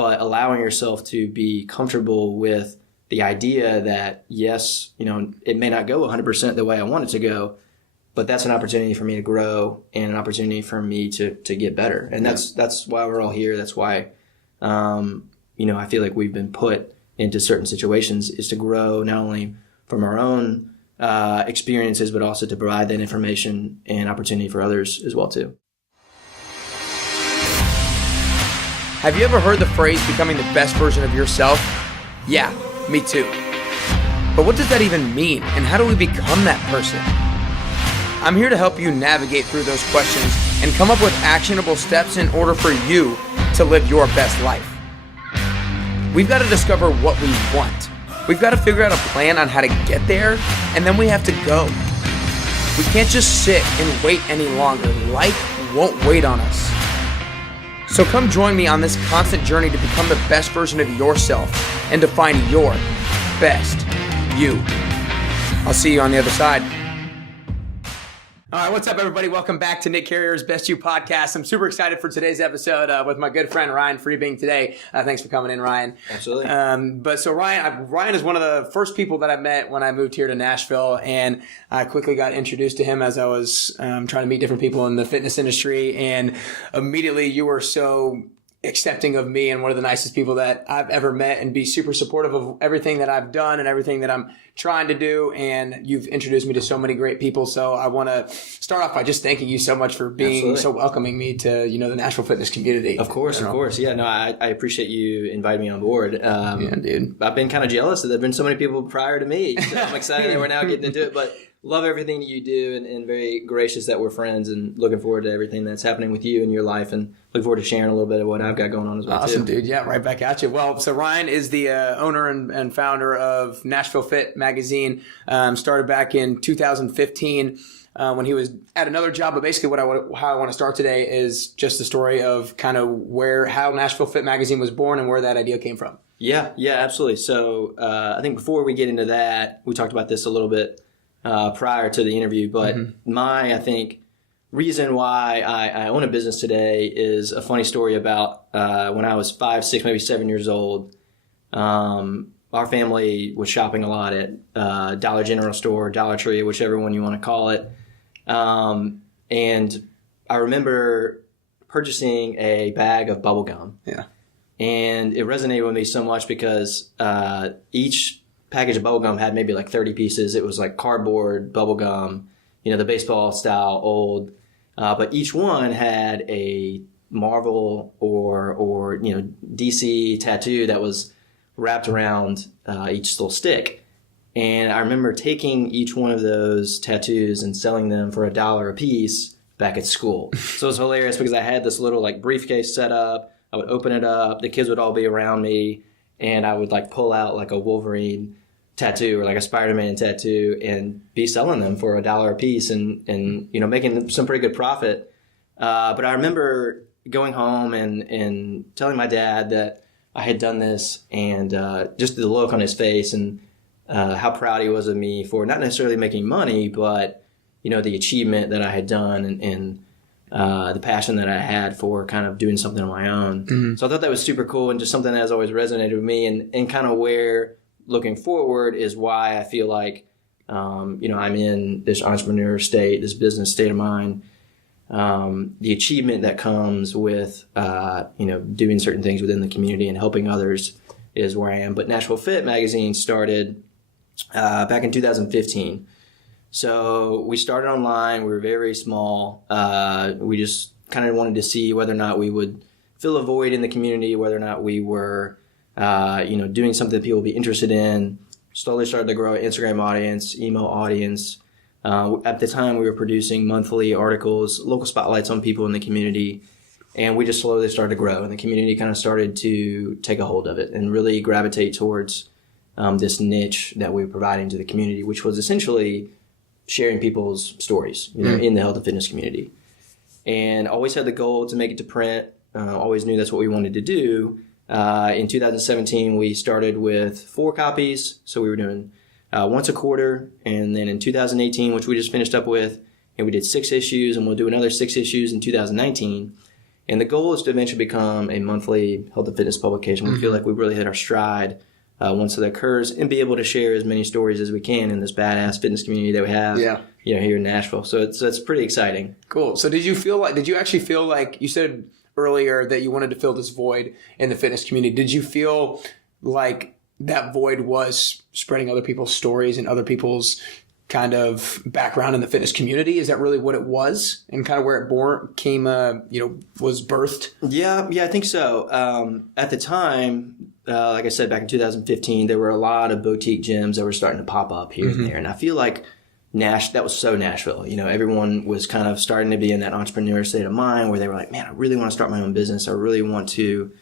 but allowing yourself to be comfortable with the idea that, yes, it may not go 100% the way I want it to go, but that's an opportunity for me to grow and an opportunity for me to get better. And that's why we're all here. That's why, I feel like we've been put into certain situations, is to grow not only from our own experiences, but also to provide that information and opportunity for others as well too. Have you ever heard the phrase becoming the best version of yourself? Yeah, me too. But what does that even mean, and how do we become that person? I'm here to help you navigate through those questions and come up with actionable steps in order for you to live your best life. We've got to discover what we want. We've got to figure out a plan on how to get there, and then we have to go. We can't just sit and wait any longer. Life won't wait on us. So come join me on this constant journey to become the best version of yourself and to find your best you. I'll see you on the other side. All right, what's up, everybody? Welcome back to Nick Carrier's Best You podcast. I'm super excited for today's episode with my good friend Ryan Freebing today. Thanks for coming in, Ryan. Absolutely. Ryan is one of the first people that I met when I moved here to Nashville, and I quickly got introduced to him as I was trying to meet different people in the fitness industry, and immediately you were so accepting of me and one of the nicest people that I've ever met, and be super supportive of everything that I've done and everything that I'm trying to do. And you've introduced me to so many great people. So I want to start off by just thanking you so much for being so welcoming me to, the Nashville fitness community. Of course. Yeah, no, I appreciate you inviting me on board. Yeah, dude. I've been kind of jealous that there have been so many people prior to me. So I'm excited that we're now getting into it, but love everything that you do, and very gracious that we're friends, and looking forward to everything that's happening with you in your life, and look forward to sharing a little bit of what I've got going on as well. Awesome, too. Dude. Yeah, right back at you. Well, so Ryan is the owner and founder of Nashville Fit magazine. Started back in 2015 when he was at another job. But basically how I want to start today is just the story of kind of how Nashville Fit magazine was born and where that idea came from. Yeah, absolutely. So I think before we get into that, we talked about this a little bit prior to the interview, but I think reason why I own a business today is a funny story about when I was 5, 6, maybe 7 years old. Our family was shopping a lot at Dollar General store, Dollar Tree, whichever one you want to call it. And I remember purchasing a bag of bubble gum. Yeah. And it resonated with me so much because each package of bubble gum had maybe like 30 pieces. It was like cardboard bubble gum, the baseball style old. But each one had a Marvel or DC tattoo that was wrapped around each little stick. And I remember taking each one of those tattoos and selling them for $1 a piece back at school. So it was hilarious because I had this little like briefcase set up. I would open it up. The kids would all be around me, and I would like pull out like a Wolverine tattoo or like a Spider-Man tattoo and be selling them for $1 a piece and making some pretty good profit. But I remember going home and telling my dad that I had done this, and just the look on his face and how proud he was of me for not necessarily making money, but the achievement that I had done and the passion that I had for kind of doing something on my own. Mm-hmm. So I thought that was super cool, and just something that has always resonated with me, and kind of where looking forward is why I feel like, I'm in this entrepreneur state, this business state of mind. The achievement that comes with, doing certain things within the community and helping others is where I am. But Nashville Fit magazine started back in 2015. So we started online. We were very small. We just kind of wanted to see whether or not we would fill a void in the community, whether or not we were, doing something that people would be interested in. Slowly started to grow an Instagram audience, email audience. At the time, we were producing monthly articles, local spotlights on people in the community, and we just slowly started to grow. And the community kind of started to take a hold of it and really gravitate towards this niche that we were providing to the community, which was essentially sharing people's stories, in the health and fitness community. And always had the goal to make it to print. Always knew that's what we wanted to do. In 2017, we started with 4 copies, so we were doing once a quarter, and then in 2018, which we just finished up with, and we did 6 issues, and we'll do another 6 issues in 2019. And the goal is to eventually become a monthly health and fitness publication. We feel like we really hit our stride once it occurs, and be able to share as many stories as we can in this badass fitness community that we have here in Nashville. So it's pretty exciting. Cool. So did you actually feel like, you said earlier that you wanted to fill this void in the fitness community. Did you feel like that void was spreading other people's stories and other people's kind of background in the fitness community? Is that really what it was, and kind of where it was birthed? Yeah, I think so. At the time, like I said, back in 2015, there were a lot of boutique gyms that were starting to pop up here and there. And I feel like that was so Nashville. Everyone was kind of starting to be in that entrepreneur state of mind where they were like, man, I really want to start my own business. I really want to,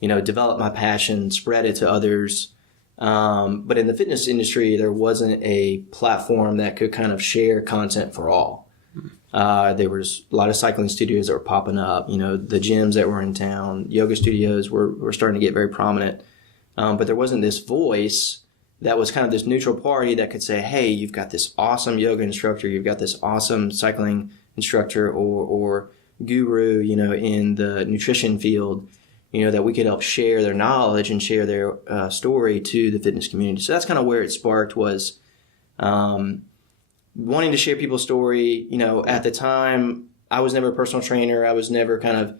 develop my passion, spread it to others. But in the fitness industry, there wasn't a platform that could kind of share content for all. There was a lot of cycling studios that were popping up, the gyms that were in town, yoga studios were starting to get very prominent. But there wasn't this voice that was kind of this neutral party that could say, hey, you've got this awesome yoga instructor, you've got this awesome cycling instructor or guru, in the nutrition field, that we could help share their knowledge and share their story to the fitness community. So that's kind of where it sparked, was wanting to share people's story. At the time, I was never a personal trainer. I was never kind of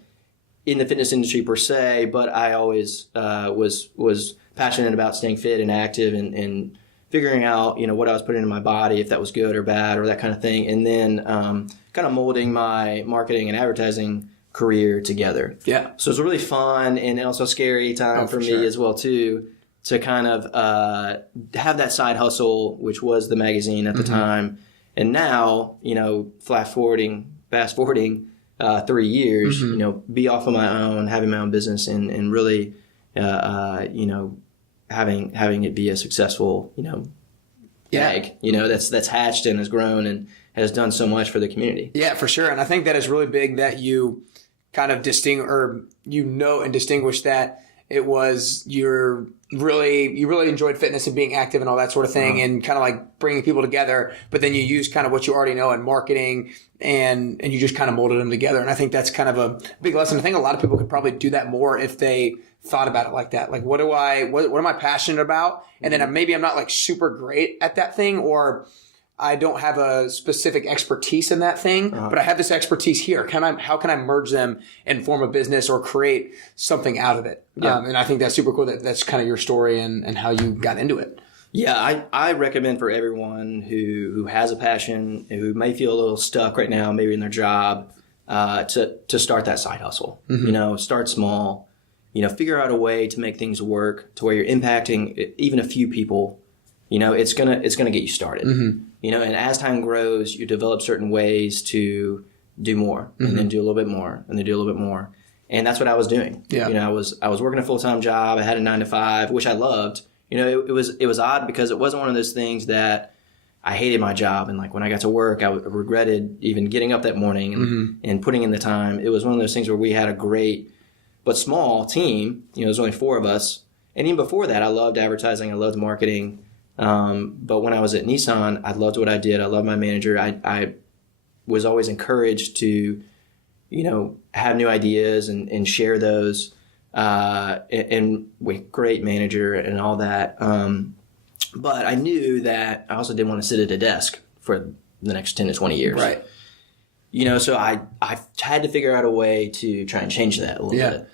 in the fitness industry per se, but I always was passionate about staying fit and active and figuring out, what I was putting into my body, if that was good or bad or that kind of thing. And then kind of molding my marketing and advertising career together. Yeah. So it's a really fun and also scary time for me as well too, to kind of have that side hustle, which was the magazine at the time. And now, fast forwarding 3 years, be off on my own, having my own business and really, having it be a successful, egg, that's hatched and has grown and has done so much for the community. Yeah, for sure. And I think that is really big that you kind of and distinguish that it was you really enjoyed fitness and being active and all that sort of thing, and kind of like bringing people together, but then you use kind of what you already know in marketing and you just kind of molded them together. And I think that's kind of a big lesson. I think a lot of people could probably do that more if they thought about it like that. Like, what am I passionate about? And then maybe I'm not like super great at that thing, or I don't have a specific expertise in that thing, but I have this expertise here. How can I merge them and form a business or create something out of it? Yeah. And I think that's super cool. That's kind of your story and how you got into it. Yeah, I recommend for everyone who has a passion, who may feel a little stuck right now, maybe in their job, to start that side hustle. Start small. Figure out a way to make things work to where you're impacting even a few people. It's gonna get you started. And as time grows, you develop certain ways to do more, and then do a little bit more, and then do a little bit more. And that's what I was doing. Yeah. I was working a full-time job. I had a 9-to-5, which I loved. It was odd because it wasn't one of those things that I hated my job. And like when I got to work, I regretted even getting up that morning and putting in the time. It was one of those things where we had a great but small team. There's only 4 of us. And even before that, I loved advertising. I loved marketing. But when I was at Nissan, I loved what I did. I loved my manager. I was always encouraged to, have new ideas and share those, and with great manager and all that. But I knew that I also didn't want to sit at a desk for the next 10 to 20 years. Right. So I had to figure out a way to try and change that a little bit.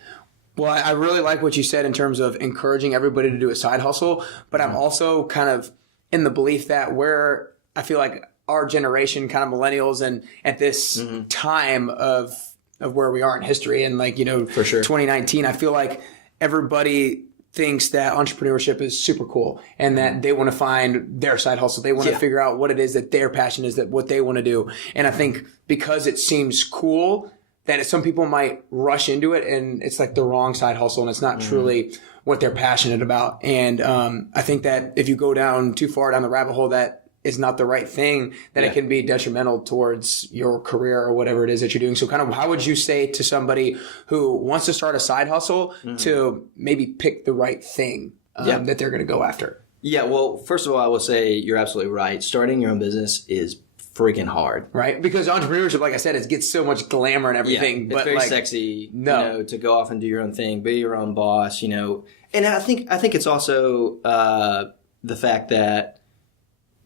Well, I really like what you said in terms of encouraging everybody to do a side hustle, but I'm also kind of in the belief that where I feel like our generation, kind of millennials, and at this time of where we are in history, and like, for sure, 2019, I feel like everybody thinks that entrepreneurship is super cool and that they want to find their side hustle. They want to figure out what it is that their passion is, that what they want to do. And I think because it seems cool, that some people might rush into it and it's like the wrong side hustle and it's not truly what they're passionate about. And I think that if you go down too far down the rabbit hole, that is not the right thing, that it can be detrimental towards your career or whatever it is that you're doing. So kind of how would you say to somebody who wants to start a side hustle to maybe pick the right thing that they're going to go after? Yeah, well, first of all, I will say you're absolutely right. Starting your own business is freaking hard. Right? Because entrepreneurship, like I said, it gets so much glamour and everything. It's but very like, sexy, to go off and do your own thing, be your own boss, And I think it's also the fact that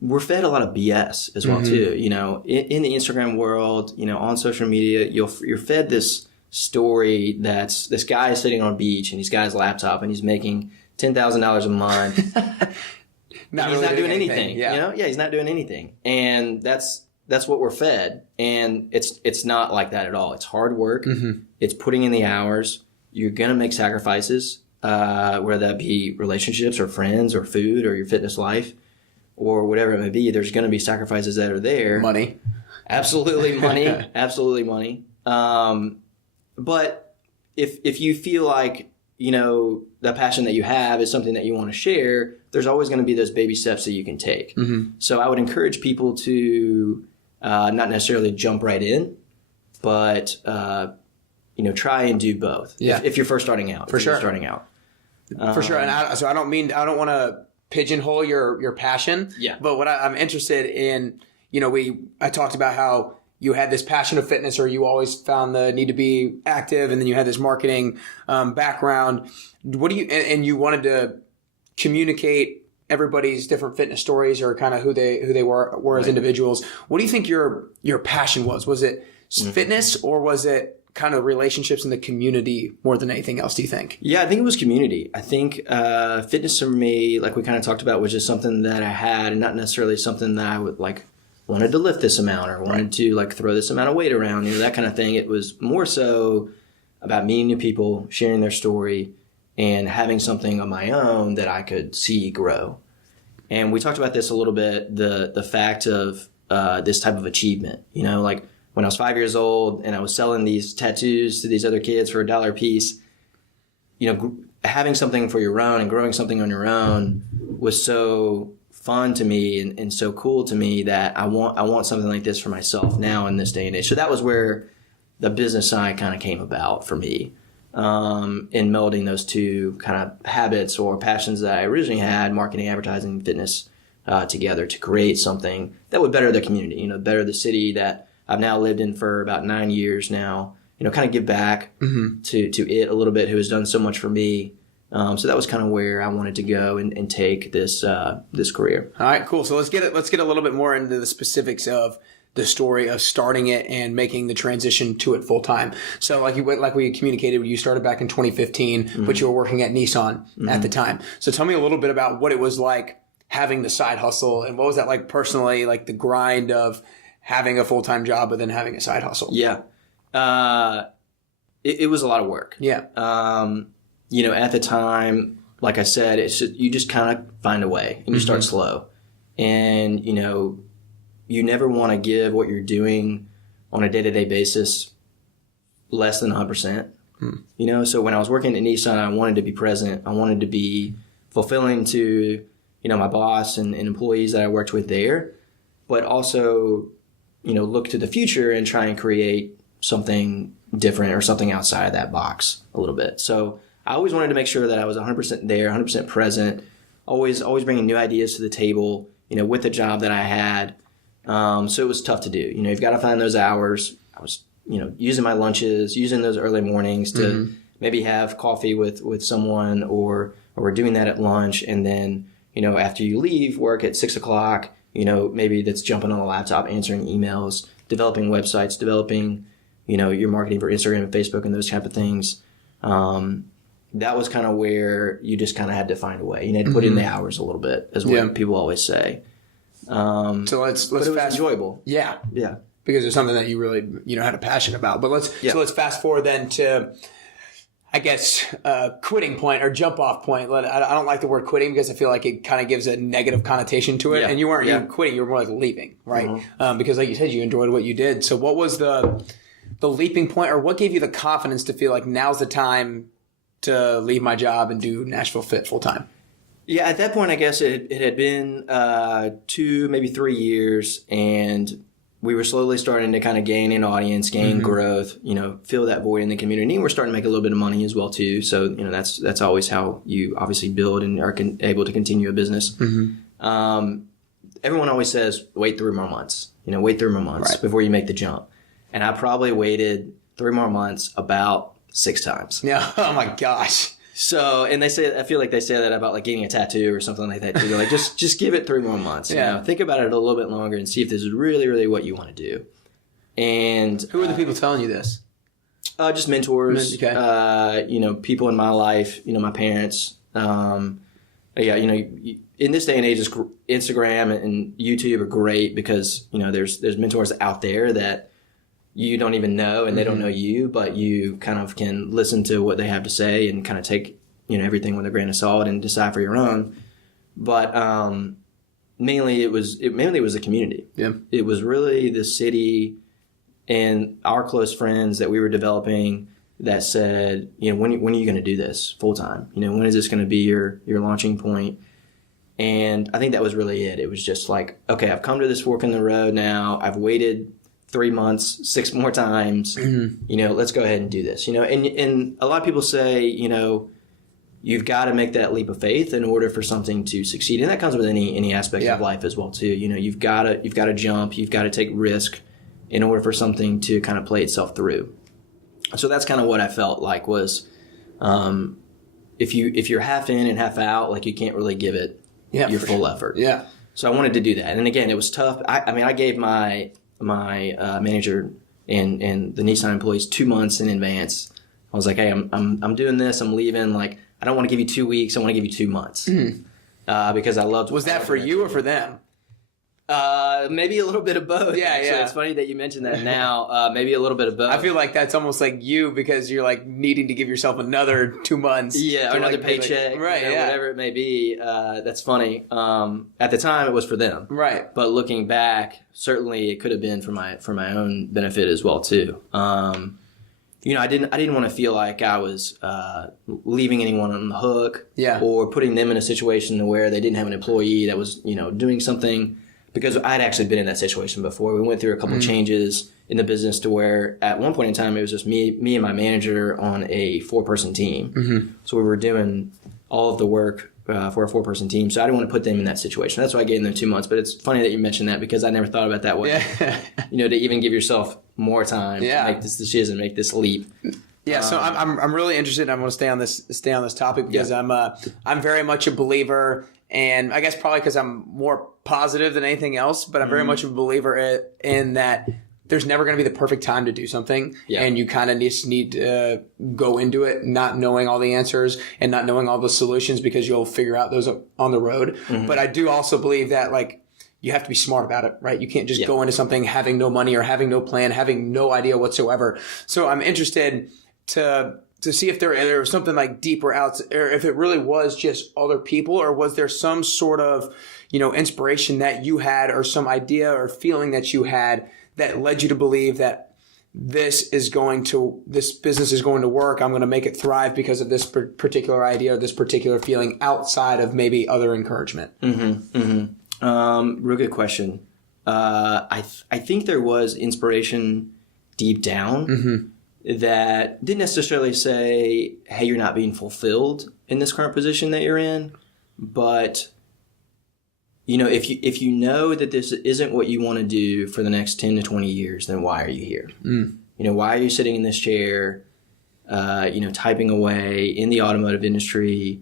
we're fed a lot of BS as well too. In the Instagram world, on social media, you're fed this story that's this guy is sitting on a beach and he's got his laptop and he's making $10,000 a month. He's not doing anything. He's not doing anything, and that's what we're fed. And it's not like that at all. It's hard work. It's putting in the hours. You're gonna make sacrifices, whether that be relationships or friends or food or your fitness life or whatever it may be. There's gonna be sacrifices that are there. Money, absolutely money, absolutely money. But if you feel like the passion that you have is something that you want to share, there's always going to be those baby steps that you can take. So I would encourage people to not necessarily jump right in, but try and do both. If you're first starting out. For sure. Starting out. For sure. And I don't want to pigeonhole your passion. Yeah. But what I'm interested in, I talked about how you had this passion of fitness, or you always found the need to be active, and then you had this marketing background. What do you and you wanted to communicate everybody's different fitness stories, or kind of who they were as individuals. What do you think your passion was? Was it fitness, or was it kind of relationships in the community more than anything else, do you think? Yeah, I think it was community. I think fitness for me, like we kind of talked about, was just something that I had, and not necessarily something that I would wanted to lift this amount or wanted to throw this amount of weight around, that kind of thing. It was more so about meeting new people, sharing their story, and having something of my own that I could see grow. And we talked about this a little bit, the fact of this type of achievement. When I was 5 years old and I was selling these tattoos to these other kids for $1 a piece, having something for your own and growing something on your own was so fun to me and so cool to me that I want something like this for myself now in this day and age. So that was where the business side kind of came about for me, in melding those two kind of habits or passions that I originally had, marketing, advertising, fitness, together to create something that would better the community, better the city that I've now lived in for about 9 years now, kind of give back to it a little bit, who has done so much for me. So that was kind of where I wanted to go and take this career. All right, cool. So let's get a little bit more into the specifics of the story of starting it and making the transition to it full time. So like we communicated, you started back in 2015, but you were working at Nissan at the time. So tell me a little bit about what it was like having the side hustle, and what was that like personally, like the grind of having a full-time job but then having a side hustle. Yeah. It was a lot of work. Yeah. At the time, like I said, it's just, you just kind of find a way and you start slow. And, you never want to give what you're doing on a day-to-day basis less than 100%. So when I was working at Nissan, I wanted to be present. I wanted to be fulfilling to, my boss and employees that I worked with there, but also, look to the future and try and create something different or something outside of that box a little bit. So I always wanted to make sure that I was 100% there, 100% present, always bringing new ideas to the table, with the job that I had. So it was tough to do. You've got to find those hours. I was, using my lunches, using those early mornings to maybe have coffee with someone, or doing that at lunch. And then, after you leave work at 6 o'clock, maybe that's jumping on the laptop, answering emails, developing websites, developing, your marketing for Instagram and Facebook and those type of things. That was kind of where you just kind of had to find a way. You had to put in the hours a little bit, is what people always say. So let's but it was enjoyable. Yeah. Yeah. Because it's something that you really, had a passion about. But let's fast forward then to, I guess, quitting point or jump off point. I don't like the word quitting because I feel like it kind of gives a negative connotation to it. Yeah. And you weren't even quitting, you were more like leaving, right? Because like you said, you enjoyed what you did. So what was the leaping point, or what gave you the confidence to feel like now's the time to leave my job and do Nashville Fit full time? Yeah, at that point, I guess it had been 2, maybe 3 years, and we were slowly starting to kind of gain an audience, gain growth, fill that void in the community. And we're starting to make a little bit of money as well too. So, that's always how you obviously build and are able to continue a business. everyone always says, wait 3 more months, wait 3 more months before you make the jump. And I probably waited 3 more months about 6 times. Yeah. Oh my gosh. So, and I feel like they say that about like getting a tattoo or something like that too. They're like, just give it 3 more months. Think about it a little bit longer and see if this is really, really what you want to do. And who are the people telling you this? Just mentors, okay. People in my life, my parents. In this day and age, Instagram and YouTube are great because, there's mentors out there that you don't even know and they don't know you, but you kind of can listen to what they have to say and kind of take, everything with a grain of salt and decide for your own. But mainly it was a community. Yeah. It was really the city and our close friends that we were developing that said, when are you going to do this full time? When is this going to be your launching point? And I think that was really it. It was just like, okay, I've come to this fork in the road now. I've waited 3 months, 6 more times, let's go ahead and do this, and a lot of people say, you've got to make that leap of faith in order for something to succeed. And that comes with any aspect of life as well too. You've got to jump, you've got to take risk in order for something to kind of play itself through. So that's kind of what I felt like was, if you're half in and half out, like you can't really give it your full effort. Yeah. So I wanted to do that. And again, it was tough. I gave my manager and the Nissan employees 2 months in advance. I was like, hey, I'm doing this. I'm leaving. Like, I don't want to give you 2 weeks. I want to give you 2 months. Because I loved. Was that for you or for them? Maybe a little bit of both. Yeah. It's funny that you mentioned that now. Maybe a little bit of both. I feel like that's almost like you because you're like needing to give yourself another 2 months. Yeah, or another paycheck. Right, whatever it may be. That's funny. At the time, it was for them. Right. But looking back, certainly it could have been for my own benefit as well too. I didn't want to feel like I was leaving anyone on the hook. Yeah. Or putting them in a situation where they didn't have an employee that was doing something. Because I'd actually been in that situation before. We went through a couple of changes in the business to where at one point in time, it was just me and my manager on a 4-person team. So we were doing all of the work for a 4-person team. So I didn't want to put them in that situation. That's why I gave them 2 months. But it's funny that you mentioned that because I never thought about it that way. Yeah. To even give yourself more time to make this decision, make this leap. Yeah, so I'm really interested. I'm going to stay on this topic because I'm very much a believer, and I guess probably because I'm more positive than anything else. But I'm very much a believer in that there's never going to be the perfect time to do something, and you kind of just need to go into it not knowing all the answers and not knowing all the solutions because you'll figure out those on the road. But I do also believe that you have to be smart about it, right? You can't just go into something having no money or having no plan, having no idea whatsoever. So I'm interested to see if there was something like deeper out, or if it really was just other people, or was there some sort of, inspiration that you had or some idea or feeling that you had that led you to believe that this business is going to work. I'm going to make it thrive because of this particular idea or this particular feeling outside of maybe other encouragement. Real good question. I think there was inspiration deep down that didn't necessarily say, hey, you're not being fulfilled in this current position that you're in. But, if you know that this isn't what you want to do for the next 10 to 20 years, then why are you here? Why are you sitting in this chair, typing away in the automotive industry,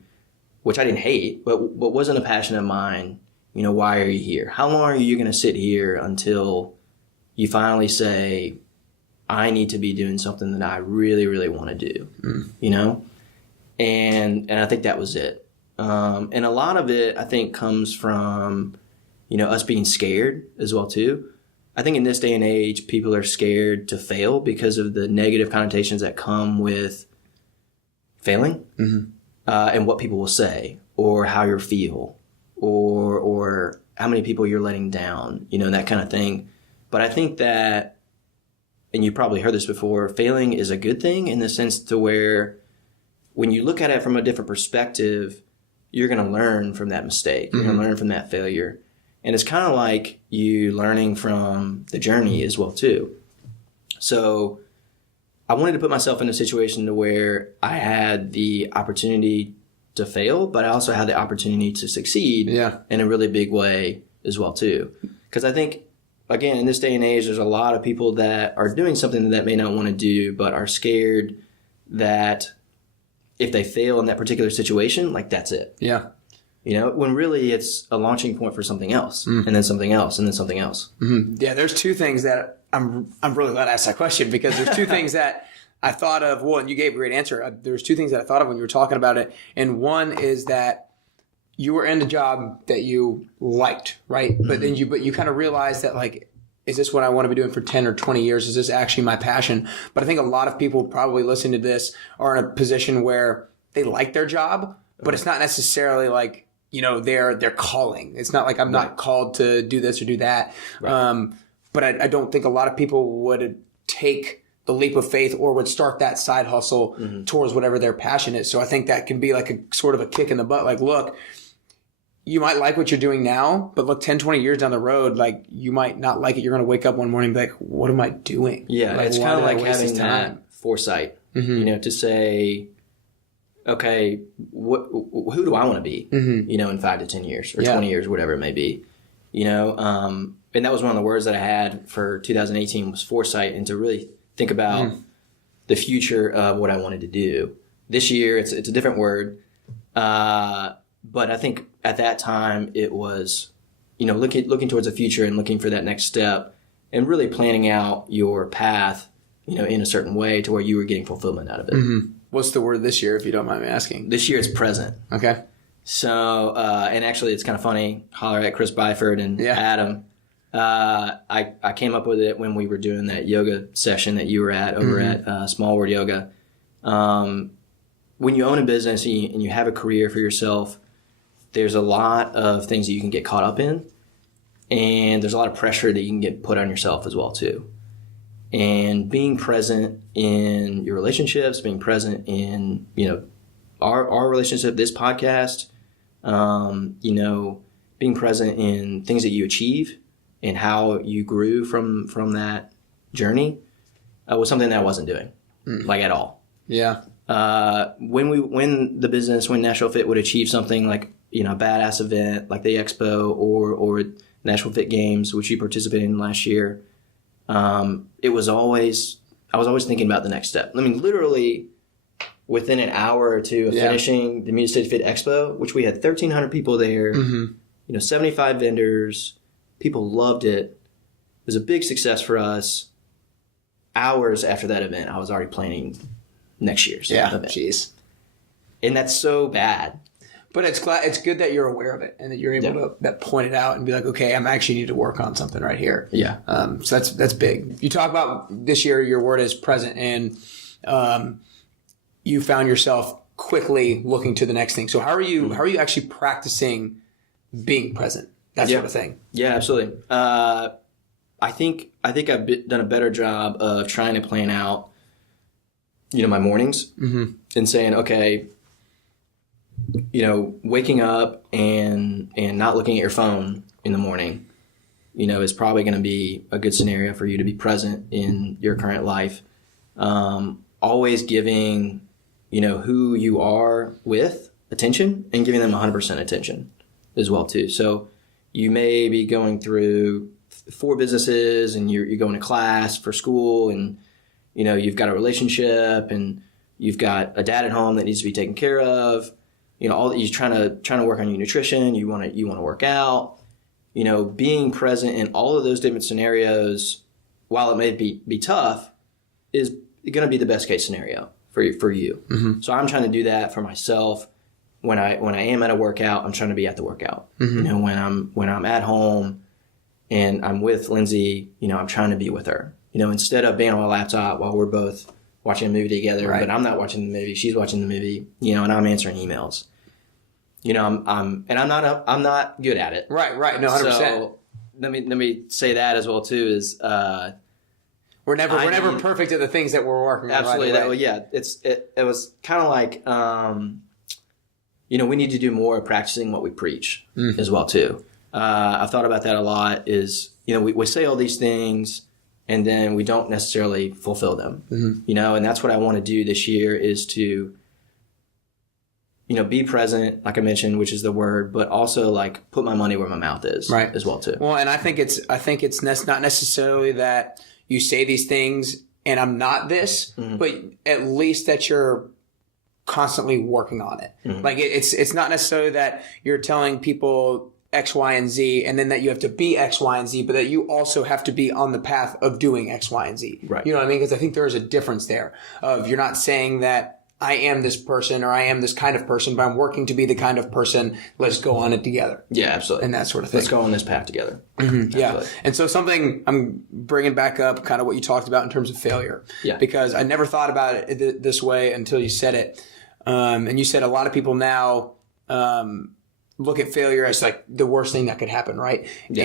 which I didn't hate, but wasn't a passion of mine. Why are you here? How long are you going to sit here until you finally say, I need to be doing something that I really, really want to do, And I think that was it. And a lot of it, I think, comes from, us being scared as well, too. I think in this day and age, people are scared to fail because of the negative connotations that come with failing and what people will say or how you feel or how many people you're letting down, that kind of thing. But I think that, and you probably heard this before, failing is a good thing in the sense to where when you look at it from a different perspective, you're going to learn from that mistake. You're going to learn from that failure. And it's kind of like you learning from the journey as well, too. So I wanted to put myself in a situation to where I had the opportunity to fail, but I also had the opportunity to succeed in a really big way as well too. Because I think, again, in this day and age, there's a lot of people that are doing something that may not want to do, but are scared that if they fail in that particular situation, like that's it. Yeah. You know, when really it's a launching point for something else, and then something else, and then something else. Mm-hmm. Yeah, there's two things that I'm really glad I asked that question, because there's two things that I thought of. Well, and you gave a great answer. There's two things that I thought of when you were talking about it. And one is that you were in the job that you liked, right? Mm-hmm. But you kind of realized that, like, is this what I want to be doing for 10 or 20 years? Is this actually my passion? But I think a lot of people probably listening to this are in a position where they like their job, but it's not necessarily like, you know, their calling. It's not like I'm not called to do this or do that. Right. But I don't think a lot of people would take the leap of faith or would start that side hustle towards whatever their passion is. So I think that can be like a sort of a kick in the butt. Like, look, you might like what you're doing now, but look, 10, 20 years down the road, like, you might not like it. You're going to wake up one morning and be like, what am I doing? Yeah, like, it's kind of like having that foresight, you know, to say, okay, who do I want to be, you know, in 5 to 10 years or 20 years, whatever it may be, you know? And that was one of the words that I had for 2018 was foresight, and to really think about the future of what I wanted to do. This year, it's a different word. But I think at that time it was, you know, looking towards the future and looking for that next step and really planning out your path, you know, in a certain way to where you were getting fulfillment out of it. Mm-hmm. What's the word this year, if you don't mind me asking? This year it's present. Okay. So, and actually it's kind of funny, holler at Chris Byford and Adam. I came up with it when we were doing that yoga session that you were at over at Small World Yoga. When you own a business and you have a career for yourself, there's a lot of things that you can get caught up in, and there's a lot of pressure that you can get put on yourself as well too. And being present in your relationships, being present in, you know, our relationship, this podcast, you know, being present in things that you achieve and how you grew from that journey was something that I wasn't doing, like, at all. Yeah. When Nashville Fit would achieve something like, you know, a badass event like the Expo or Nashville Fit Games, which you participated in last year, I was always thinking about the next step. I mean, literally within an hour or two of finishing the Music City Fit Expo, which we had 1,300 people there, you know, 75 vendors, people loved it. It was a big success for us. Hours after that event, I was already planning next year's event. Jeez. And that's so bad. But it's good that you're aware of it and that you're able to point it out and be like, okay, I'm actually need to work on something right here. Yeah. So that's big. You talk about this year, your word is present, and you found yourself quickly looking to the next thing. So how are you actually practicing being present? That sort of thing. Yeah, absolutely. I think I've done a better job of trying to plan out, you know, my mornings and saying, okay, you know, waking up and not looking at your phone in the morning, you know, is probably going to be a good scenario for you to be present in your current life. Always giving, you know, who you are with attention and giving them 100% attention as well too. So you may be going through 4 businesses and you're going to class for school, and, you know, you've got a relationship and you've got a dad at home that needs to be taken care of. You know, all that you're trying to work on your nutrition. You want to work out. You know, being present in all of those different scenarios, while it may be tough, is going to be the best case scenario for you. So I'm trying to do that for myself. When I am at a workout, I'm trying to be at the workout. You know, when I'm at home and I'm with Lindsay, you know, I'm trying to be with her. You know, instead of being on my laptop while we're both watching a movie together, but I'm not watching the movie, she's watching the movie, you know, and I'm answering emails. You know, I'm not good at it. Right. No, 100%. So let me say that as well too is we're never perfect at the things that we're working on. Absolutely. It was kind of like you know, we need to do more of practicing what we preach as well too. I've thought about that a lot. Is, you know, we say all these things and then we don't necessarily fulfill them. You know, and that's what I want to do this year, is to be present, like I mentioned, which is the word, but also like put my money where my mouth is, right, as well too. Well, and I think it's not necessarily that you say these things and I'm not this, but at least that you're constantly working on it. Like it's not necessarily that you're telling people X, Y, and Z, and then that you have to be X, Y, and Z, but that you also have to be on the path of doing X, Y, and Z. Right. You know what I mean? Because I think there is a difference there of you're not saying that I am this person or I am this kind of person, but I'm working to be the kind of person. Let's go on it together. Yeah, absolutely. And that sort of thing. Let's go on this path together. Yeah. And so something I'm bringing back up kind of what you talked about in terms of failure. Yeah. Because I never thought about it this way until you said it. And you said a lot of people now look at failure as like the worst thing that could happen, right? Yeah.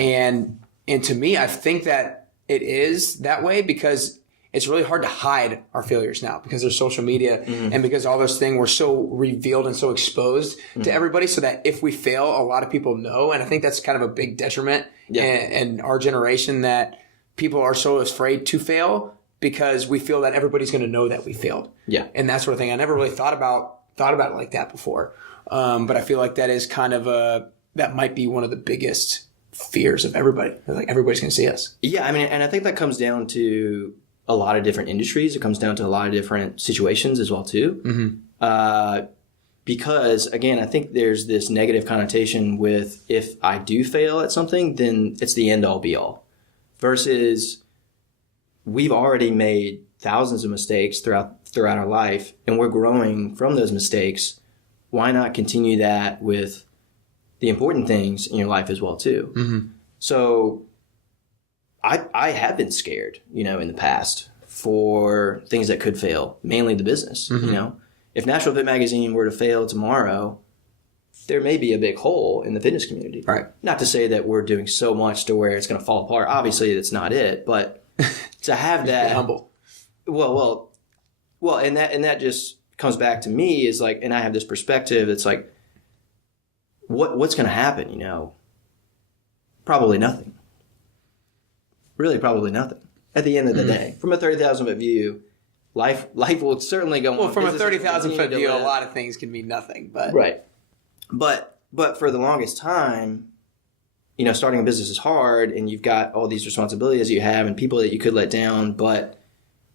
And to me, I think that it is that way because it's really hard to hide our failures now because there's social media and because all those things were so revealed and so exposed to everybody so that if we fail, a lot of people know. And I think that's kind of a big detriment in our generation that people are so afraid to fail because we feel that everybody's going to know that we failed. Yeah. And that sort of thing. I never really thought about it like that before. But I feel like that is kind of that might be one of the biggest fears of everybody. Like everybody's going to see us. Yeah. I mean, and I think that comes down to a lot of different industries. It comes down to a lot of different situations as well too. Because again, I think there's this negative connotation with if I do fail at something, then it's the end all be all versus we've already made thousands of mistakes throughout our life and we're growing from those mistakes. Why not continue that with the important things in your life as well too? So I have been scared, in the past for things that could fail, mainly the business. If Nashville Fit magazine were to fail tomorrow, there may be a big hole in the fitness community. Right. Not to say that we're doing so much to where it's going to fall apart. Obviously, that's not it. But to have that humble. Well, and that just comes back to me is like, and I have this perspective. It's like, what's going to happen? Probably nothing. Really, probably nothing. At the end of the day, from a 30,000 foot view, life will certainly go on. Well, from a 30,000 foot view, a lot of things can mean nothing. But right. But for the longest time, starting a business is hard, and you've got all these responsibilities you have, and people that you could let down. But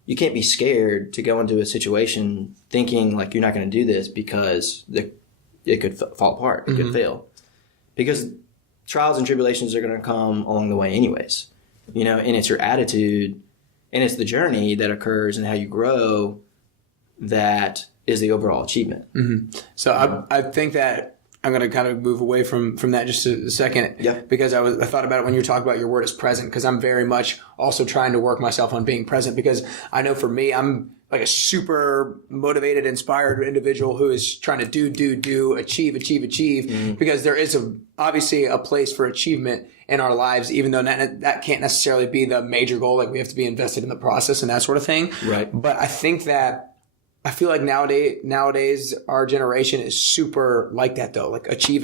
you can't be scared to go into a situation thinking like you're not going to do this because it could fall apart. It could fail because trials and tribulations are going to come along the way, anyways. And it's your attitude and it's the journey that occurs and how you grow that is the overall achievement. So I think that I'm going to kind of move away from that just a second. Yeah. Because I thought about it when you were talking about your word as present, because I'm very much also trying to work myself on being present, because I know for me, I'm like a super motivated, inspired individual who is trying to do, achieve, because there is obviously a place for achievement in our lives, even though that can't necessarily be the major goal. Like we have to be invested in the process and that sort of thing. Right. But I feel like nowadays our generation is super like that though. Like achieve,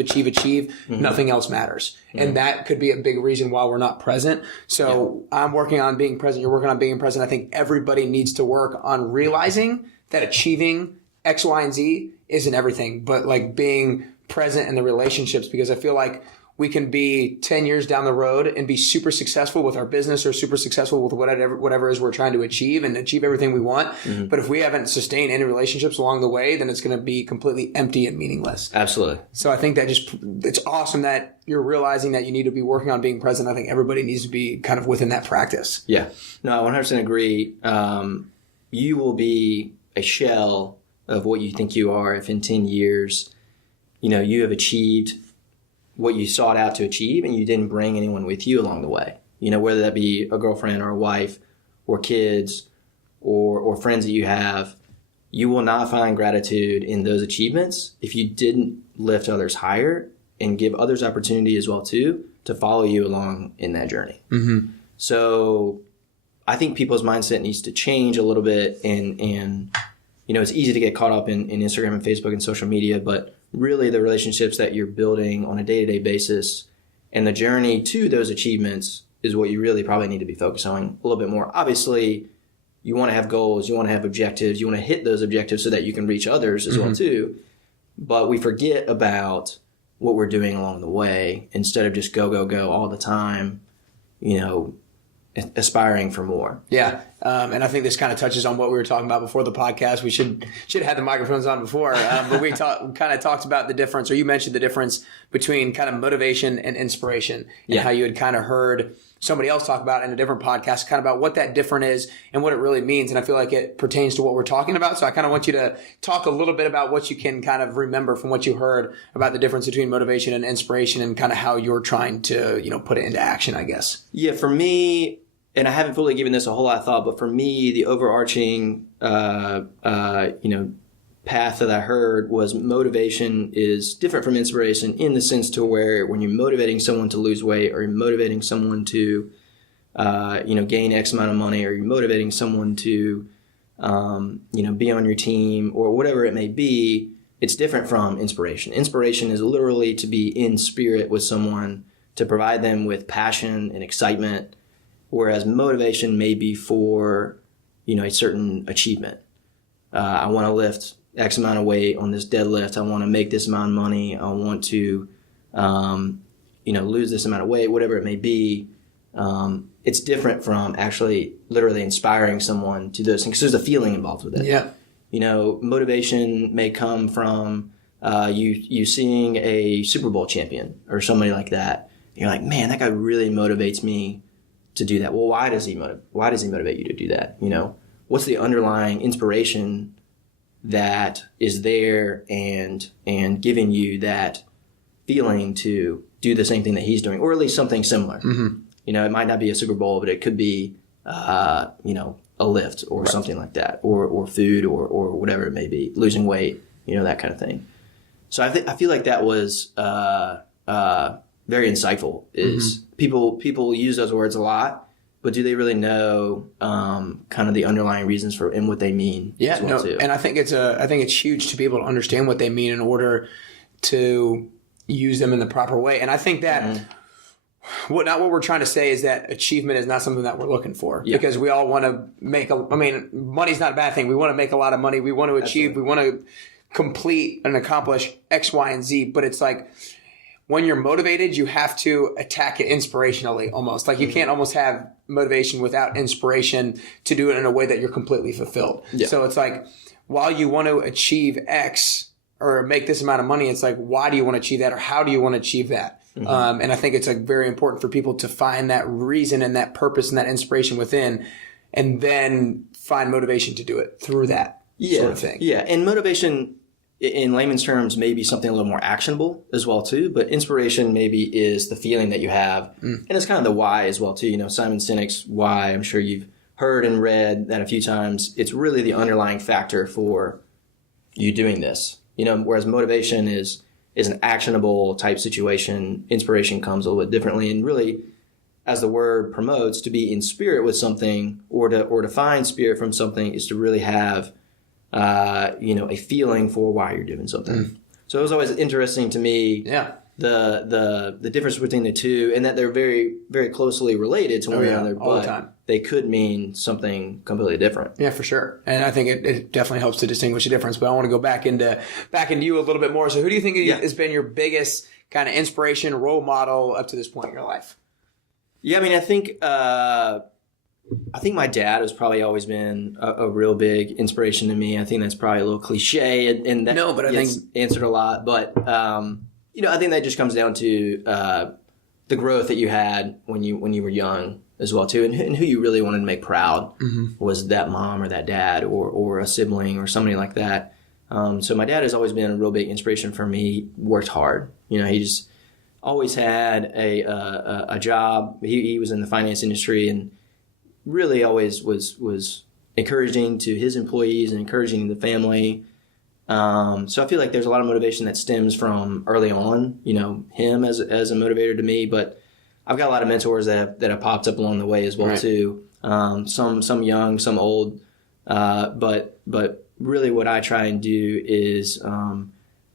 nothing else matters. And that could be a big reason why we're not present. So I'm working on being present. You're working on being present. I think everybody needs to work on realizing that achieving X, Y, and Z isn't everything, but like being present in the relationships, because I feel like we can be 10 years down the road and be super successful with our business or super successful with whatever it is we're trying to achieve and achieve everything we want. But if we haven't sustained any relationships along the way, then it's going to be completely empty and meaningless. Absolutely. So I think that it's awesome that you're realizing that you need to be working on being present. I think everybody needs to be kind of within that practice. Yeah. No, I 100% agree. You will be a shell of what you think you are if in 10 years, you have achieved what you sought out to achieve and you didn't bring anyone with you along the way, whether that be a girlfriend or a wife or kids or friends that you have. You will not find gratitude in those achievements if you didn't lift others higher and give others opportunity as well too to follow you along in that journey. So I think people's mindset needs to change a little bit, and it's easy to get caught up in Instagram and Facebook and social media, but really the relationships that you're building on a day-to-day basis and the journey to those achievements is what you really probably need to be focused on a little bit more. Obviously, you want to have goals, you want to have objectives, you want to hit those objectives so that you can reach others as well too. but we forget about what we're doing along the way instead of just go all the time, aspiring for more. Yeah. And I think this kind of touches on what we were talking about before the podcast. We should have had the microphones on before, but we kind of talked about the difference, or you mentioned the difference between kind of motivation and inspiration, and how you had kind of heard somebody else talk about in a different podcast, kind of about what that difference is and what it really means. And I feel like it pertains to what we're talking about. So I kind of want you to talk a little bit about what you can kind of remember from what you heard about the difference between motivation and inspiration, and kind of how you're trying to, put it into action, I guess. Yeah, for me, and I haven't fully given this a whole lot of thought, but for me, the overarching, path that I heard was motivation is different from inspiration in the sense to where when you're motivating someone to lose weight, or you're motivating someone to, gain X amount of money, or you're motivating someone to, be on your team, or whatever it may be, it's different from inspiration. Inspiration is literally to be in spirit with someone, to provide them with passion and excitement, whereas motivation may be for, a certain achievement. I want to lift X amount of weight on this deadlift. I want to make this amount of money. I want to, lose this amount of weight, whatever it may be. It's different from actually literally inspiring someone to those things, because there's a feeling involved with it. Yeah. Motivation may come from you seeing a Super Bowl champion or somebody like that. You're like, man, that guy really motivates me to do that. Well, why does he motivate you to do that? What's the underlying inspiration that is there and giving you that feeling to do the same thing that he's doing, or at least something similar. Mm-hmm. It might not be a Super Bowl, but it could be, a lift or something like that, or food or whatever it may be, losing weight, that kind of thing. So I feel like that was very insightful. Is people use those words a lot, but do they really know kind of the underlying reasons for and what they mean? Yeah, as well, too? And I think it's huge to be able to understand what they mean in order to use them in the proper way. And I think that what we're trying to say is that achievement is not something that we're looking for, because we all want to money's not a bad thing. We want to make a lot of money. We want to achieve. Absolutely. We want to complete and accomplish X, Y, and Z. But it's like, when you're motivated, you have to attack it inspirationally almost. Like, you can't almost have motivation without inspiration to do it in a way that you're completely fulfilled. Yeah. So it's like, while you want to achieve X or make this amount of money, it's like, why do you want to achieve that, or how do you want to achieve that? Mm-hmm. And I think it's like very important for people to find that reason and that purpose and that inspiration within, and then find motivation to do it through that sort of thing. Yeah, and motivation, in layman's terms, maybe something a little more actionable as well too, but inspiration maybe is the feeling that you have, and it's kind of the why as well too. Simon Sinek's why, I'm sure you've heard and read that a few times. It's really the underlying factor for you doing this. Whereas motivation is an actionable type situation. Inspiration comes a little bit differently, and really, as the word promotes, to be in spirit with something, or to find spirit from something, is to really have a feeling for why you're doing something. So it was always interesting to me, the difference between the two, and that they're very, very closely related to one another, but they could mean something completely different. Yeah, for sure. And I think it definitely helps to distinguish the difference. But I want to go back into you a little bit more. So who do you think has been your biggest kind of inspiration, role model up to this point in your life? Yeah, I think my dad has probably always been a real big inspiration to me. I think that's probably a little cliche, and that I think answered a lot. But I think that just comes down to the growth that you had when you were young as well too, and who you really wanted to make proud. Was that mom or that dad or a sibling or somebody like that. So my dad has always been a real big inspiration for me. He worked hard. He just always had a job. He was in the finance industry, and really always was encouraging to his employees and encouraging the family. So I feel like there's a lot of motivation that stems from early on, him as a motivator to me, but I've got a lot of mentors that have popped up along the way as well too. Some young, some old, but really what I try and do is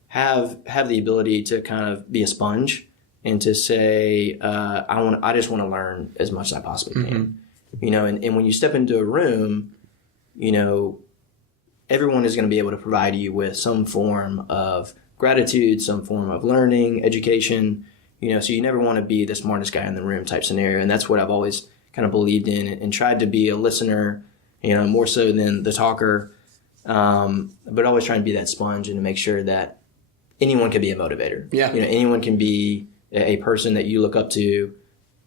have the ability to kind of be a sponge and to say, I just want to learn as much as I possibly can. And when you step into a room, everyone is going to be able to provide you with some form of gratitude, some form of learning, education, so you never want to be the smartest guy in the room type scenario. And that's what I've always kind of believed in and tried to be a listener, more so than the talker, but always trying to be that sponge and to make sure that anyone can be a motivator. Yeah. Anyone can be a person that you look up to,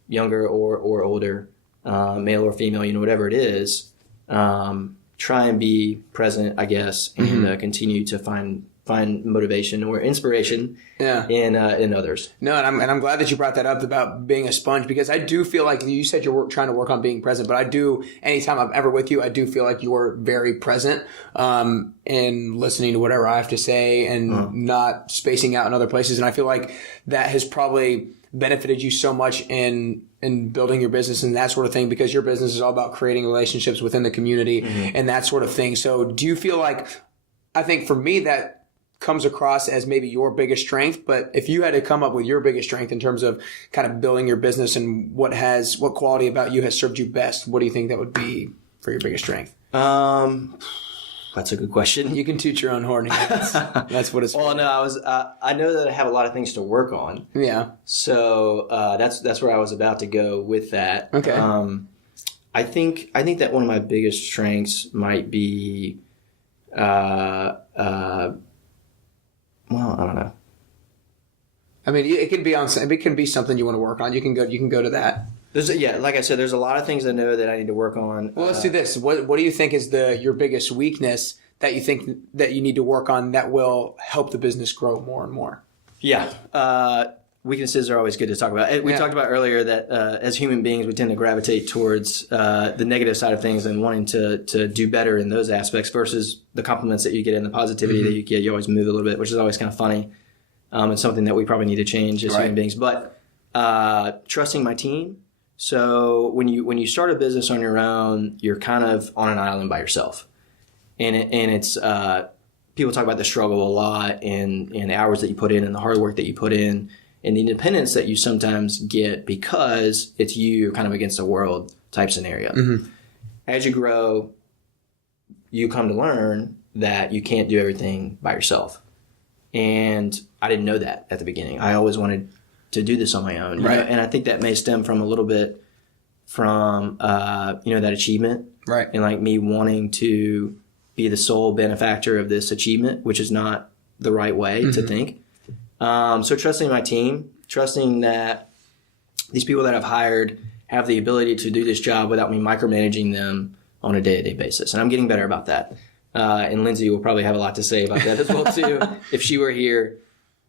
younger or older, male or female, whatever it is. Try and be present, I guess, and continue to find motivation or inspiration in others. No, and I'm glad that you brought that up about being a sponge, because I do feel like you said you're trying to work on being present, but I do, anytime I'm ever with you, I do feel like you're very present in listening to whatever I have to say and not spacing out in other places. And I feel like that has probably benefited you so much in building your business and that sort of thing, because your business is all about creating relationships within the community and that sort of thing. So do you feel like, I think for me that comes across as maybe your biggest strength, but if you had to come up with your biggest strength in terms of kind of building your business and what quality about you has served you best, what do you think that would be for your biggest strength? That's a good question. You can toot your own horn. That's what it's for. Well, no, I know that I have a lot of things to work on. Yeah. So that's where I was about to go with that. Okay. I think that one of my biggest strengths might be, well, I don't know. I mean, it can be something you want to work on. You can go to that. Like I said, there's a lot of things I know that I need to work on. Well, let's do this. What do you think is your biggest weakness that you think that you need to work on that will help the business grow more and more? Yeah. Weaknesses are always good to talk about. We talked about earlier that as human beings, we tend to gravitate towards the negative side of things and wanting to do better in those aspects versus the compliments that you get and the positivity that you get. You always move a little bit, which is always kind of funny. It's something that we probably need to change as human beings. But trusting my team. So when you start a business on your own, you're kind of on an island by yourself. And it's people talk about the struggle a lot and the hours that you put in and the hard work that you put in. And the independence that you sometimes get because it's you kind of against the world type scenario. As you grow, you come to learn that you can't do everything by yourself. And I didn't know that at the beginning. I always wanted to do this on my own. Right. And I think that may stem from a little bit from, that achievement. Right. And like me wanting to be the sole benefactor of this achievement, which is not the right way to think. So trusting my team, trusting that these people that I've hired have the ability to do this job without me micromanaging them on a day-to-day basis. And I'm getting better about that. And Lindsay will probably have a lot to say about that as well too, if she were here.